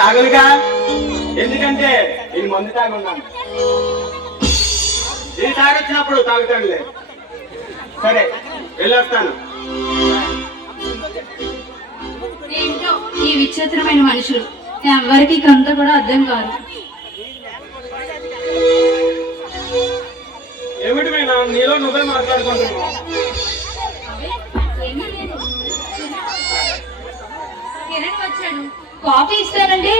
తాగులుగా, ఎందుకంటే నేను మందు తాగున్నాను. నేను తాగొచ్చినప్పుడు తాగుతానులే. సరే, వెళ్ళొస్తాను. ఏంటో ఈ విచిత్రమైన మనుషులు ఎవరికి కొంత కూడా అర్థం కాదు. ఏమిటి మేనా నీలో నువ్వే మాట్లాడుకుంటున్నావు? కిరణ్ వచ్చాడు, కాఫీ ఇస్తానంటే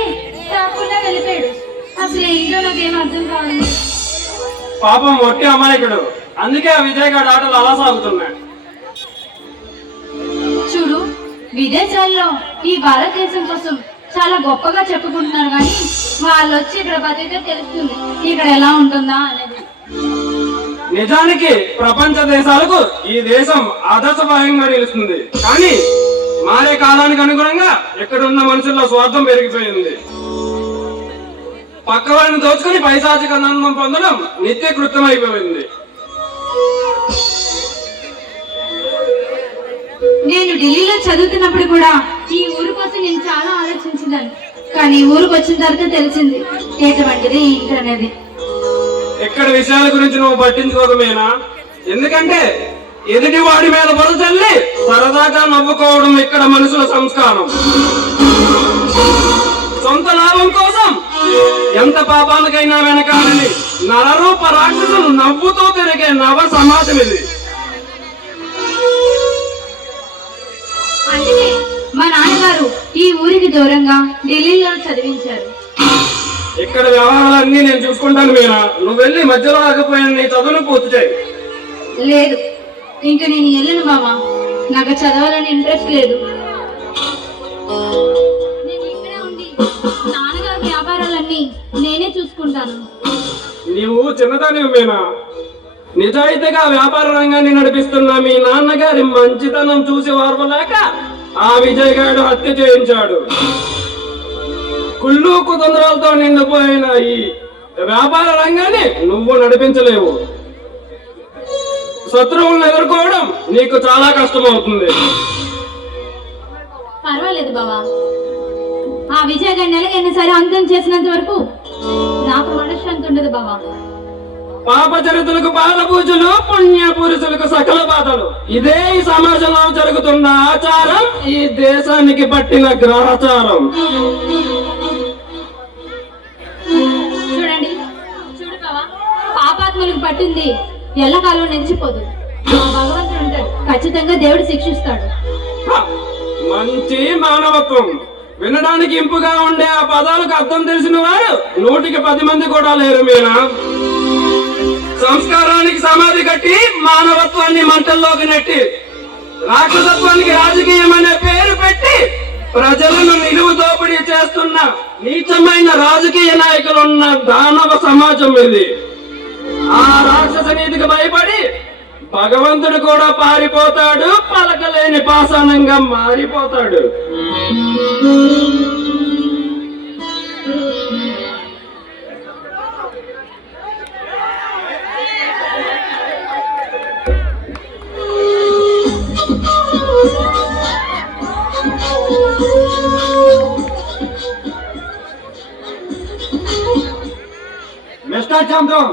తాకుండా వెళ్ళిపోయాడు. అసలు ఏంటో నాకేం అర్థం కాదు. పాపం ఒట్టి అమాయకుడు, అందుకే ఆ విజయ్ గారి ఆటలు అలా సాగుతున్నాయి. చూడు, విదేశాల్లో ఈ భారతదేశం కోసం చాలా గొప్పగా చెప్పుకుంటున్నారు, కానీ వాళ్ళు వచ్చి ఇక్కడ బతికితే తెలుస్తుంది ఇక్కడ ఎలా ఉంటుందా అనేది. నిజానికి ప్రపంచ దేశాలకు ఈ దేశం ఆదర్శప్రాయంగా నిలుస్తుంది. కానీ మారే కాలానికి అనుగుణంగా ఎక్కడున్న మనుషుల్లో స్వార్థం పెరిగిపోయింది. పక్క వారిని దోచుకుని పైశాచిక ఆనందం పొందడం నిత్య కృత్యమైపోయింది. నేను ఢిల్లీలో చదువుతున్నప్పుడు కూడా ఈ ఊరు కోసం నేను చాలా ఆలోచించిందాన్ని, కానీ ఊరికి వచ్చిన తర్వాత తెలిసింది ఎటువంటిది ఏంటి అనేది. ఎక్కడ విషయాల గురించి నువ్వు పట్టించుకోకమేనా? ఎందుకంటే ఎదుటి వాడి మీద బురద చల్లి సరదాగా నవ్వుకోవడం ఇక్కడ మనుషుల సంస్కారం. సొంత లాభం కోసం ఎంత పాపాలకైనా వెనకాలని నరరూప రాక్షసులు నవ్వుతూ తిరిగే నవ సమాజం ఇది. అందుకే మా నాన్నగారు ఈ ఊరికి దూరంగా ఢిల్లీలో చదివించారు. ఇక్కడ వ్యవహారాలన్నీ నేను చూసుకుంటాను మీనా, నువ్వు వెళ్ళి మధ్యలో ఆగిపోయిన నీ చదువును పూర్తి చేయి. లేదు, ఇంకా నేను వెళ్ళను బావా, నాకు చదవాలని ఇంట్రెస్ట్ లేదు. నేను ఇక్కడే ఉండి నాన్నగారి వ్యాపారాలన్నీ నేనే చూసుకుంటాను. నీవు చిన్నదానివి మీనా, నిజాయితీగా వ్యాపార రంగాన్ని నడిపిస్తున్న మీ నాన్నగారి మంచితనం చూసి ఓర్వలేక ఆ విజయ్ గారు హత్య చేయించాడు. కుళ్ళు కుతంత్రాలతో నిండిపోయిన ఈ వ్యాపార రంగాన్ని నువ్వు నడిపించలేవు. శత్రువులను ఎదుర్కోవడం నీకు చాలా కష్టమవుతుంది. పర్వాలేదు బావా, ఆ విజయ్ గారి నెలకైనా సరే అంతం చేసినంత వరకు నాకు మనశ్శాంతి ఉండదు బావా. పాప చరిత్రలకు పాద పూజలు, పుణ్య పురుషులకు సకల బాధలు. ఇదే ఈ సమాజంలో జరుగుతున్న ఆచారం, ఈ దేశానికి పట్టిన గ్రహచారం. చూడండి, చూడు బావా, పాపాత్మలకు పట్టింది ఎల్లకాలం నిలిచిపోదు. భగవంతుడు ఉంటాడు, ఖచ్చితంగా దేవుడు శిక్షిస్తాడు. మంచి మానవత్వం. వినడానికి ఇంపుగా ఉండే ఆ పదాలకు అర్థం తెలిసిన వారు 100కి 10 మంది కూడా లేరు మీనా. సంస్కారానికి సమాధి కట్టి మానవత్వాన్ని మంటల్లోకి నెట్టి రాక్షసత్వానికి రాజకీయం అనే పేరు పెట్టి ప్రజలను నిలువు దోపిడీ చేస్తున్న నీచమైన రాజకీయ నాయకులున్న దానవ సమాజం ఇది. ఆ రాక్షస నీతికి భయపడి భగవంతుడు కూడా పారిపోతాడు, పలకలేని పాషాణంగా మారిపోతాడు. మిస్టర్ చంద్రం,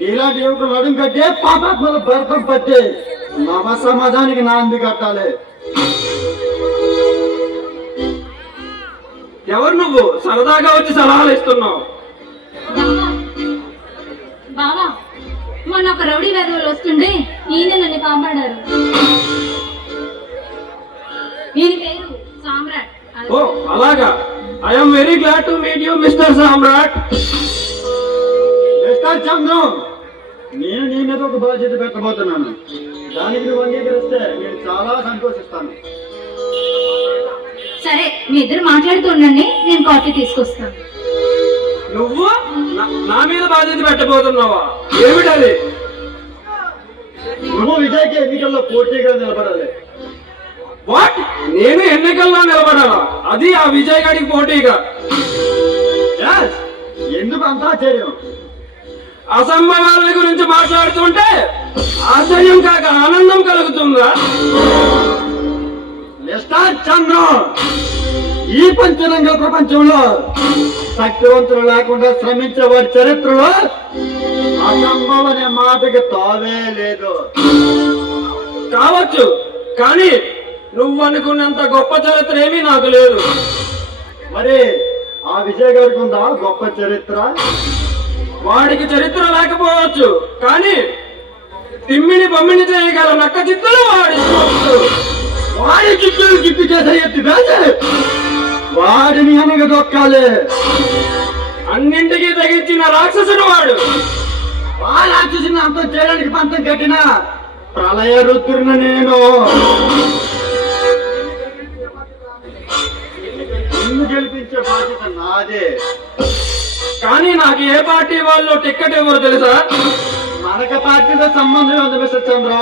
నీలాంటి యువకులు అడుగు కట్టే పాపాత్మల భర్తం పట్టి నవ సమాజానికి నాంది కట్టాలి. ఎవరు నువ్వు? సరదాగా వచ్చి సలహాలు ఇస్తున్నావు. బావా, మొన్న ఒక రౌడీ వెధవలు వస్తుండే ఈయన నన్ను కాపాడారు. ఈయన పేరు సామ్రాట్. ఓ అలాగా. I'm very glad to meet you mister Samrat. Mister Chandram, నేను నీ మీద ఒక బాధ్యత పెట్టబోతున్నాను. దానికి నువ్వు అంగీకరిస్తే నేను చాలా సంతోషిస్తాను. సరే, మీ ఇద్దరు మాట్లాడుతూ ఉండండి, నేను కాఫీ తీసుకొస్తాను. నువ్వు నా మీద బాధ్యత పెట్టబోతున్నావా? ఏమిటది? నువ్వు విజయ్కి ఎన్నికల్లో పోటీగా నిలబడాలి. వాట్? నేను ఎన్నికల్లో నిలబడాలా? అది ఆ విజయ్ గారికి పోటీగా? ఎందుకు అంత ఆశ్చర్యం? అసంభవాల గురించి మాట్లాడుతుంటే ఆశ్చర్యం కాక ఆనందం కలుగుతుందా? మిస్టర్ చంద్రం, ఈ పంచరంగ ప్రపంచంలో శక్తివంతులు లేకుండా శ్రమించే వాడి చరిత్రలో అసంభవం అనే మాటకి తావే లేదు. కావచ్చు, కానీ నువ్వు అనుకున్నంత గొప్ప చరిత్ర ఏమీ నాకు లేదు. మరి ఆ విజయ్ గారికి ఉందా గొప్ప చరిత్ర? వాడికి చరిత్ర లేకపోవచ్చు, కానీ తిమ్మిని బొమ్మిని చేయగల నక్క చిత్తులు వాడి సొత్తు. వాడి చిక్కులు చిక్కు చేసే ఎత్తి వేసి వాడిని అనగ దొక్కాలి. అన్నింటికీ తెగించిన రాక్షసుడు వాడు. ఆ రాక్షసుని అంతం చేయడానికి పంతం కట్టిన ప్రళయ రుద్రుని నేను. నిన్ను గెలిపించే బాధ్యత నాదే. కానీ నాకు ఏ పార్టీ వాళ్ళు టిక్కెట్ ఇవ్వరు తెలుసా? మనక పార్టీతో సంబంధం ఉంది మిస్టర్ చంద్ర.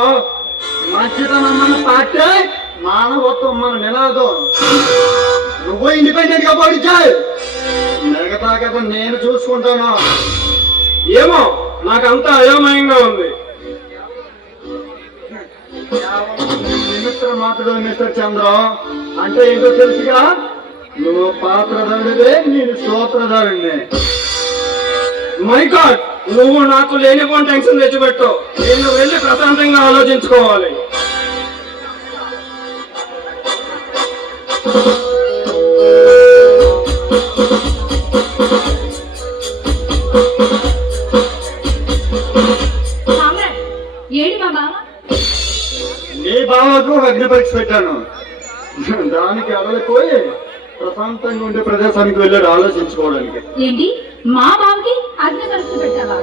మంచితనం మన పార్టీ, మానవత్వం మన నినాదం. నువ్వు ఇండిపెండెంట్ గా పోడిచాయి, మిగతా కదా నేను చూసుకుంటాను. ఏమో, నాకంతా అయోమయంగా ఉంది. మిస్టర్ మాట్లాడు మిస్టర్ చంద్ర అంటే ఏంటో తెలుసుగా. నువ్వు పాత్రధారుడివే, నేను స్తోత్రధారుడిని. మై గాడ్, నువ్వు నాకు లేనిపోని టెన్షన్ తెచ్చిపెట్టు. నేను వెళ్ళి ప్రశాంతంగా ఆలోచించుకోవాలి. సామ్రాట్, ఏడి మా బావ? నీ బావకు అగ్ని పరీక్ష పెట్టాను. దానికి అడలిపోయి ప్రశాంతంగా ఉండే ప్రదేశానికి వెళ్ళాడు ఆలోచించుకోవడానికి. ఏంటి, మా బావకి అగ్ని పరీక్ష పెట్టావా?